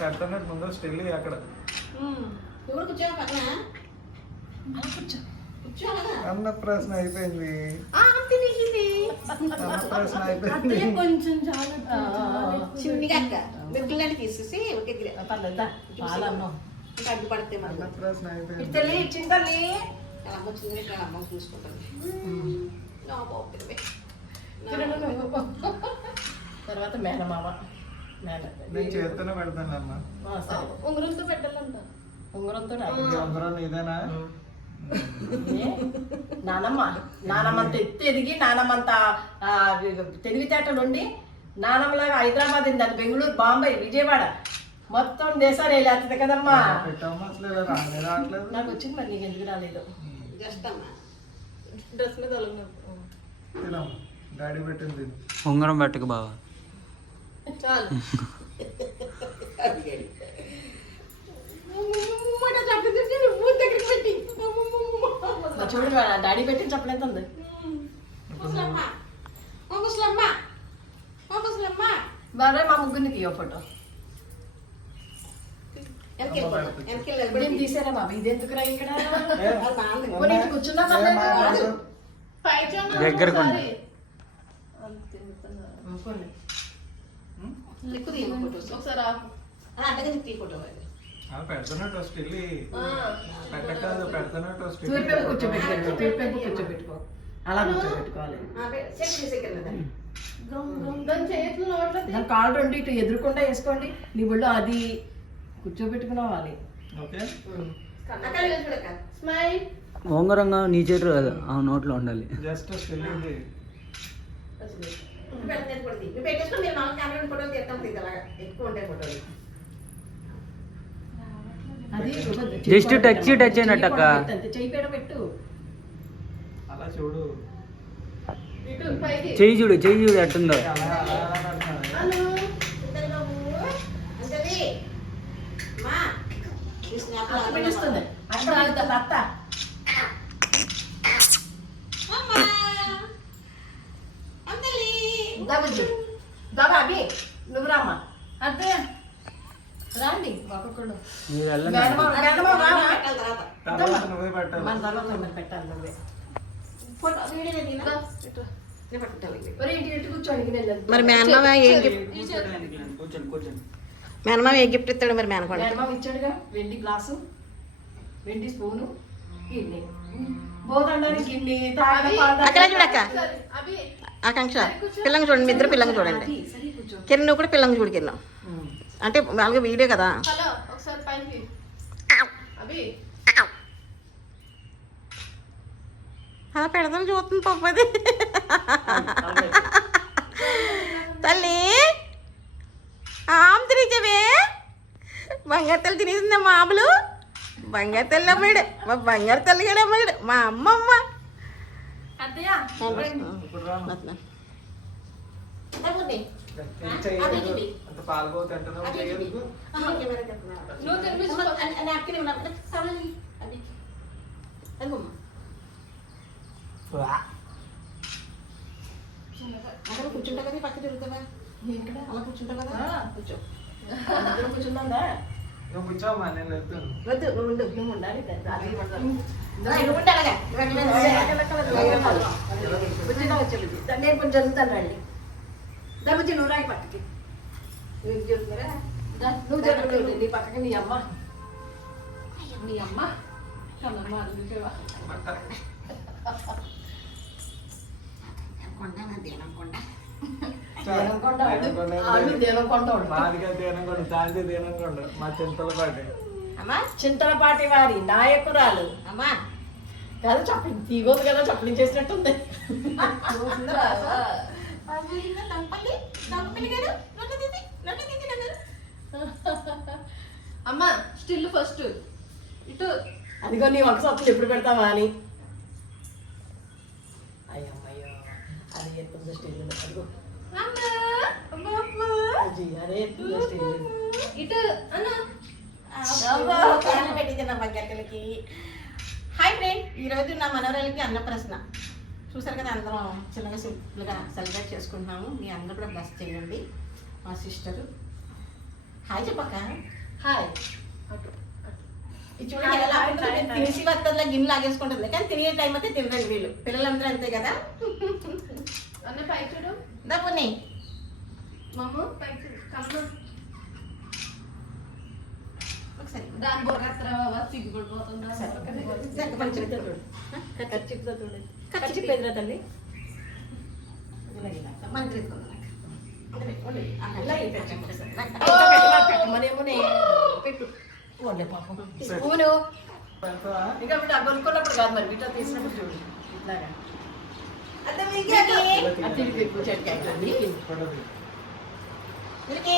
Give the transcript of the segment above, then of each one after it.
పెడతానంటే ముందు స్టిల్ అక్కడ ఎవరు కూర్చోవా పక్కన అన్న ప్రశ్న అయిపోయింది. అన్న ప్రశ్న అయిపోయింది. కొంచెం చాలా చిన్నగా అక్క బిడ్డలని తీసేసి అడ్డు పడితే అన్న ప్రశ్న అయిపోయింది. తల్లి ఇచ్చింది తల్లి అమ్మ చిన్న ఇక్కడ అమ్మ చూసుకుంటాను తర్వాత మేనమామ నేను చేత్తోనే పెడతాను అమ్మ. ఉంగరంతో పెట్టాలంట. ఉంగరంతో ఉంగరం నీదేనా? నానమ్మంత ఎత్తు ఎదిగి నానమ్మంత తెలివితేటలు ఉండి నానమ్మలాగా హైదరాబాద్ అది బెంగళూరు బాంబే విజయవాడ మొత్తం దేశాలు వెళ్ళేస్తుంది కదమ్మా. నాకు వచ్చింది మరి నీకు ఎందుకు రాలేదు? డ్రెస్ మీద డాడీ పెట్టింది ఉంగరం పెట్టకు బావా చాలు. చూడు డాడీ పెట్టి చెప్పలేదు ఉంది. బాగా మా ముగ్గురిని తీయ ఫోటో తీసారా బాబు. ఇది ఎందుకు రా ఇక్కడ కూర్చున్నా దగ్గరకు పెడతానట్టు స్టిల్ పెట్టకాదు పెడతానట్టు స్టిల్ కూర్చోబెట్టుకో అలా కూర్చోబెట్టుకోవాలి. దాని కాళ్ళు రెండు ఇటు ఎదురుకుండా వేసుకోండి. నీ ఒళ్ళు అది కూర్చోబెట్టుకున్నావాలి. ఉంగరంగా నీ చేతులు కాదు ఆ నోట్లో ఉండాలి. జస్ట్ స్టిల్ ఇది జస్ట్ టచ్ అయినట్టు అక్క. చెయ్యి పేడ పెట్టు. అలా చూడు చెయ్యి చూడు ఎట్టుందో. పిలుస్తుంది అక్కడ అత్త దబా అవి నువ్వు రామ్మా అదే రాండి ఒక్కొక్కడు మరి మేనమామ ఏ గిఫ్ట్ ఇస్తాడు? మరి మేనకోడ ఇచ్చాడుగా వెండి గ్లాసు వెండి స్పూను గిన్నె బోదండానికి గిన్నె అక్కడ చూడక్క ఆకాంక్ష పిల్లంగా చూడండి. మీ ఇద్దరు పిల్లంగా చూడండి. కిరణ్ నువ్వు కూడా పిల్లంగా చూడు. కిరణ్ అంటే వాళ్ళకి వీడియో కదా. అలా పెడతాను చూస్తుంది పప్పది. తల్లి ఆమె తినేవే బంగారు తల్లి తినేసిందా మామూలు? బంగారు తల్లి అమ్మాడు మా బంగారు తల్లి కూడా అమ్మాడు మా అమ్మమ్మ. అక్కడ కూర్చుంటా కదా పక్క తిరుగుతావా? అలా కూర్చుంటావు కదా కూర్చో. కూర్చుందా నువ్వు కూర్చోమ్మా నేను వెళ్తాను. వద్దు నువ్వు ఉండు. నువ్వు ఉండాలి. నేను కొంచెం జరుగుతాను రండి. దాబుజ్జి నువ్వు రాయి పక్కకి. నువ్వు జరుగుతారా? నువ్వు జరుగుతుంది నీ పక్కకి నీ అమ్మ కన్నమ్మ మా చింతలపాటి వారి నాయకురాలు అమ్మా కదా చప్పలి తీగోదు కదా చప్పలి చేసినట్టుంది. అమ్మా స్టిల్ ఫస్ట్ ఇటు అదిగో నీ వంక సత్తులు ఎప్పుడు పెడతావా అని. అయ్యమ్మయ్యో అది ఎత్తుందో స్టిల్ అదిగో అదే ఎత్తుందో స్టిల్ ఇటు పెట్టింది. హాయ్ ఫ్రెండ్, ఈరోజు నా మనవరాలకి అన్న ప్రశ్న చూసారు కదా. అందరం చిన్నగా సింపుల్గా సెలబ్రేట్ చేసుకుంటున్నాము. మీ అందరూ కూడా బ్లెస్ చేయండి. మా సిస్టరు హాయ్ చెప్పక్క. హాయ్ ఇది చూడండి ఎలా ఉంటుందో. తినేసి వస్తుందిలా గిన్నె లాగేసుకుంటుంది, కానీ తినే టైం అయితే తినరండి వీళ్ళు. పిల్లలందరూ అంతే కదా. అన్న పై చూడు దప్పుని మమ్మ పై చూడు కమ్మ ఒకసారి దాని బొర్రత్ర సిగ్గుపడిపోతుందా ఖర్చు పెద్దరా తల్లి మంత్రి మరేమోనే పెట్టు. ఓన్లే పాపం స్పూను పెడతావా? ఇంకా వీటి కొనుక్కున్నప్పుడు కాదు మరి వీటిలో తీసినప్పుడు చూడు ఇట్లాగా అర్థం ఇంకేంటి? అది తిరిగి కూర్చోటి పడదు. వీరికి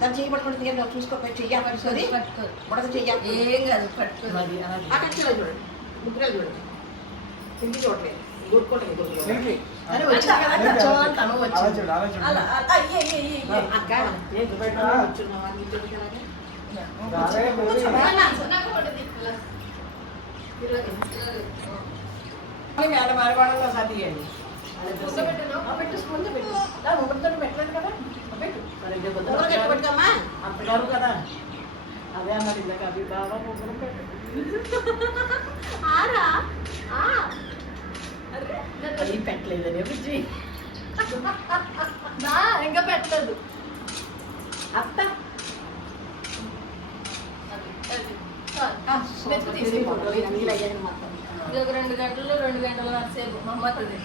దాన్ని చెయ్యి పట్టుకుంటుంది కదా, చూసుకో చెయ్యా పట్టుకొని బుడత చెయ్యా. ఏం కాదు పట్టు మరి ఆ కక్షలో చూడండి, ముగ్గురాలు చూడండి. ఇంటి చూడలేదు గుర్తుకోవట్లేదు. ఏంటి? అని వచ్చింది కదా కూర్చోవాలి తను అలా వచ్చింది చూడు, అలా చూడు. అలా అయ్యే అయ్యే అక్క నేను బయట కూర్చున్నావా నీ చూడు అలాగే. రాలే, పోయి. నాకు ఫోటో మేడ మారవాడంలో సర్దియండి పెట్టను పెట్టు స్పూన్ పెట్టు ఒకటితో పెట్టలేదు కదా పెట్టు మరి ఇదే ముగ్గురు గట్టి పట్టుకోమ్మా. అంత గారు కదా అదే అన్నది ఇందాక అవి బాగా ముగ్గురు పెట్టు ఆరా ఆ అది పెట్టలేదనే బుజ్జి నా ఇంకా పెట్టలేదు అత్త మెతుకు తీసి ఇంకొక 2 గంటలు 2 గంటల సేపు మా అమ్మ తది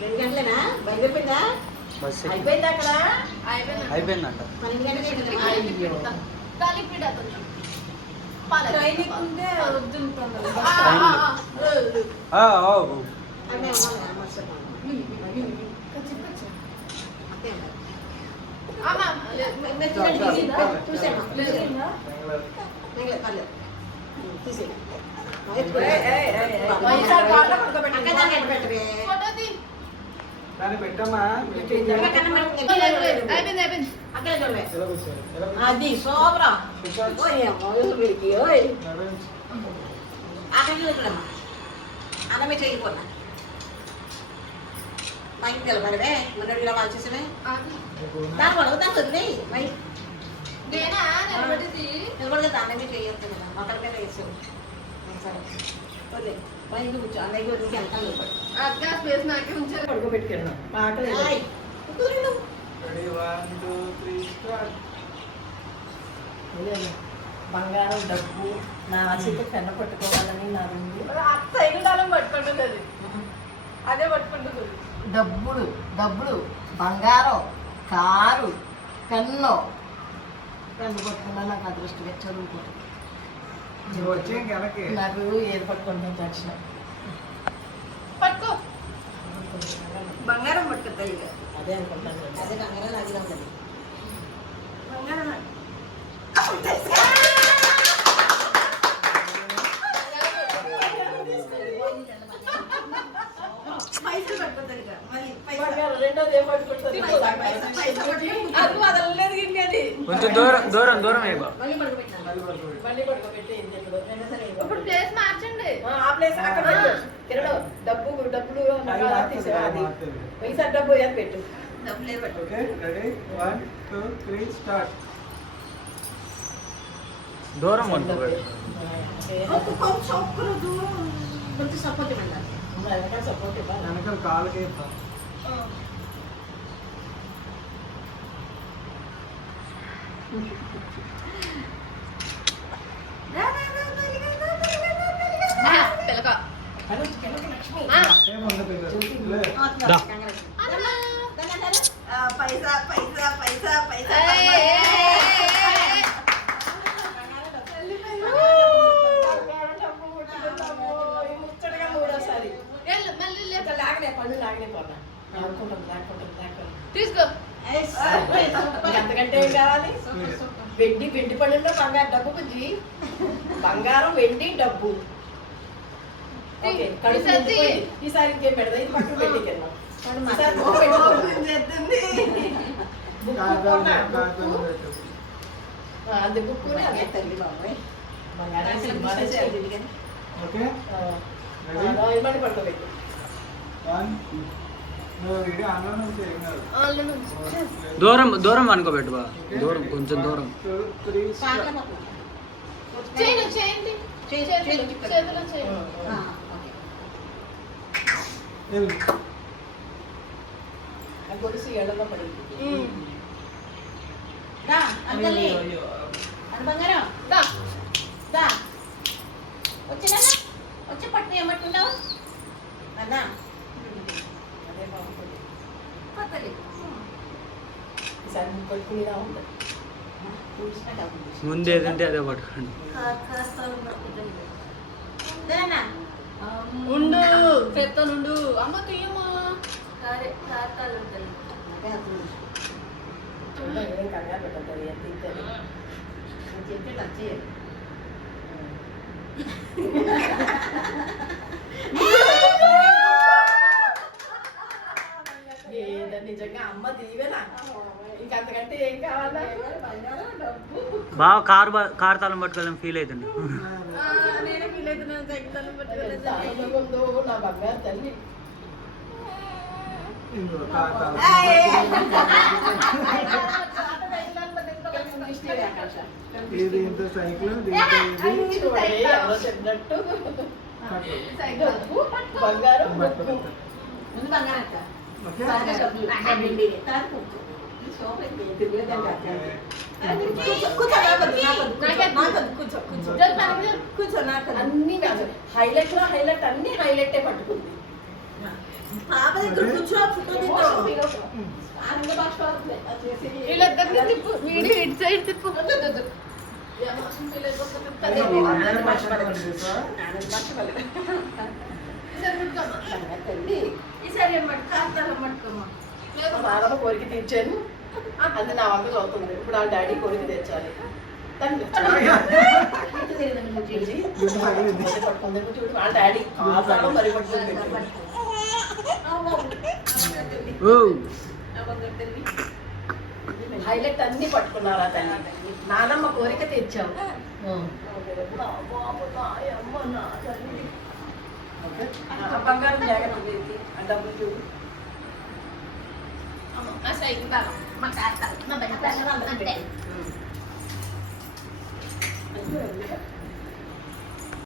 2 గంటలేనా బయలుదేరిపోయిందా? బస్ ఎక్కి. అయిపోయింది అక్కడ అయిపోయింది అయిపోయిందంట. 12 గంటలకి అయ్యో దానికి పిడ పాల ట్రైనింగ్ ఉంటే వద్దుంటుంది ఆ, ఓ. అంటే అమ్మాలి మర్చిపోయాను. అంతే అంటారు. అమ్మా చూసేమ్మా బెంగళూరు. పర్లేదు తీసేయి. వైజాగ్ వాళ్ళ పడుకోబెట్టి అక్క దాన్ని ఎట్ట పెట్టవే? ఫోటో తీ దాన్ని పెట్టమ్మా. అక్క కన్నం పెట్టుకుని అయిపోయింది అయిపోయింది అక్కడే చూడవే. ఎలా కూర్చోరు? ఎలా కూర్చోరు? అది సోబరా. కూర్చోరు. ఓయ్ అమ్మో వీడికి ఓయ్. నడుంచు. ఆకలి చూడమ్మా. అన్నమే చేయకపోనా మా ఇంటికి వెళ్ళబడవే మన ఇలా వాళ్ళు చేసేవే దాని పడవుతాను వదిలే మై నేనా నిలబెట్టింది నిలబడితే దాన్నమే చేయొచ్చు కదా మొక్కలకే వేసావు సరే వదిలే పైకి కూర్చో అన్నయ్య గురించి వెళ్తాను నిలబడి అక్క స్పేస్ నాకే ఉంచారు పడుకోబెట్టుకెళ్ళాం ఆకలి హాయ్ కుదురు Ready, 1, 2, 3, start. బంగారం డబ్బు నా ఆశతో పెన్న పట్టుకోవాలని నా ఉంది అత్త ఎండాలం పట్టుకుంటుంది అది అదే పట్టుకుంటుంది డబ్బులు బంగారం కారు పెన్ను పెన్ను పట్టుకున్నా నాకు అదృష్టమే చదువుకుంటాను నువ్వు వచ్చే వెనక్కి. నాకు ఏది పట్టుకుంటాను దర్శన పట్టుకో బంగారం పట్టుకుంటా ఇక అదే అనుకుంటాను అదే బంగారం లాగా ఉంటుంది బంగారం పైసలు పట్టుకుంటారు ఇక మళ్ళీ బంగారం రెండోది ఏం పట్టుకుంటుంది అది వదలలేదు గిన్నె అది కొంచెం దూరం దూరం అయ్యా. మళ్ళీ పడుకోబెట్టినా అది పడుకోబెట్టు. బండి పట్టుకోబెట్టి ఏం చెప్పదు రెండో సరే ఇప్పుడు ప్లేస్ మార్చండి ఆ ప్లేస్ అక్కడ పెట్టు తిరగడం డబ్బులు అది తీసేవా అది మారుతుంది. పైసా డబ్బు ఏది పెట్టు డబ్బులే పట్టు Okay, ready, 1, 2, 3, start. దూరం పట్టుకోబెట్టు. కొంచెం కొంచెం సపోర్ట్ ఇవ్వండి వెనకాల సపోర్ట్ ఇవ్వాలి వెనకాల కాళ్ళకి ఇద్దాం. పిల్లక లక్ష్మి ఏముంది పిల్లలు? లే. దా. పైసా పైసా పైసా పైసా ముచ్చటగా మూడోసారి మళ్ళీ లాగనే పళ్ళు లాగనే పోనా లాక్కుంటుంది తీసుకో అంతకంటే ఏం కావాలి వెండి పళ్ళుల్లో బంగారు డబ్బు బుజ్జి బంగారం వెండి డబ్బు ఓకే కడుపు ఈసారి నిండిపోయింది. ఈసారి ఇంకేం పెడదా ఇది పక్కన పెట్టికెళ్ళాం ఈసారి బుక్కు పెట్టుకో. బుక్కు కొన్నా, బుక్కు. అది బుక్కుని అదే తల్లి బాబాయ్ బంగారం సినిమాలో చేయాలి. Okay, ready, ఇమ్మడి పడుకోబెట్టు 1, నువ్వు వీడియో ఆన్లైన్ నుంచి ఏం కాదు. ఆన్లైన్ నుంచి దూరం దూరం అనుకోబెట్టు బా. దూరం కొంచెం దూరం. 1, 2, 3 పాటలు start. మొత్తం. చేయండి చేయండి చేతిలో చేయండి. ఆ, ఓకే. వెళ్ళు. ఆ గొలుసు ఎడలో పడింది. దా, అంకల్ని. అయ్యో, అయ్యో. అది బంగారం. దా. దా. వచ్చినా వచ్చి పట్టు ఏమంటున్నావు అన్నా. అదే బాగుంటుంది. కొత్తది. ఈసారి నువ్వు పట్టుకునేలా ఉంది. చూసినా డబ్బులు. ముందు ఏదంటే అదే పట్టుకోండి. కాస్తాలు పట్టుకుంటుంది. దేనా? ఉండు చెప్తానుండు. అమ్మ తీయమ్మా. అదే కాస్తాలు ఉంటుంది. అదే అప్పుడు ఏం కంగారు పెట్టద్దు, ఎంత తింటుంది. చెప్తే నచ్చేది. ఏదో నిజంగా అమ్మ దీవెనా. ఇంకంతకంటే ఏం కావాలా? బాగా కారు తాళం పట్టుకోవాలని ఫీల్ అవుతుంది. నేనే ఫీల్ అవుతున్నాను సైకిల్ ఎంత ఆనందంగా ఉందో నా బంగారు తల్లి. ఇంకో తాత. ఇది ఇంత సైకిల్ దీంతో ఇది చూడండి, ఎవరో చెప్పినట్టు పట్టు. బంగారం పట్టు. ముక్కు. ముందు బంగారం అక్క. ఓకే? తర్వాత కూర్చో. ఈ సోఫా అయితే తిరగలేదని కాదు. కూర్చో కూర్చో నాకు అన్ని హైలైట్ లో హైలైట్, అన్ని హైలైట్ పట్టుకుంది. పాప దగ్గర కూర్చో ఫోటో తీద్దాం. ఆనంద భాష వీళ్ళిద్దరిని తిప్పు. వీడియో ఇటు సైడ్ తిప్పు. అయ్యో, అందరూ మర్చిపోయారు తెలుసా? తల్లి ఈసారి ఏమంట కాస్తాలు పట్టుకోమ్మా. నాన్నమ్మ కోరిక తీర్చాను, అది నా వంద అవుతుంది. ఇప్పుడు ఆ డాడీ కోరిక తెచ్చాలి. దాన్ని చూసి గుడ్డు పగిలింది. పట్టుకుంది చూడు, ఆ డాడీ కాసాలో మరి పట్టుకుంది. హైలైట్ అన్ని పట్టుకున్నారా తల్లి. నానమ్మ కోరిక తెచ్చావు. బంగారం జాగ్రత్త చేసి ఆ డబ్బులు చూడు. ఆ సైకిల్ తాళం. మా కాస్తాలు మా బంగారం అంతే. అంతే.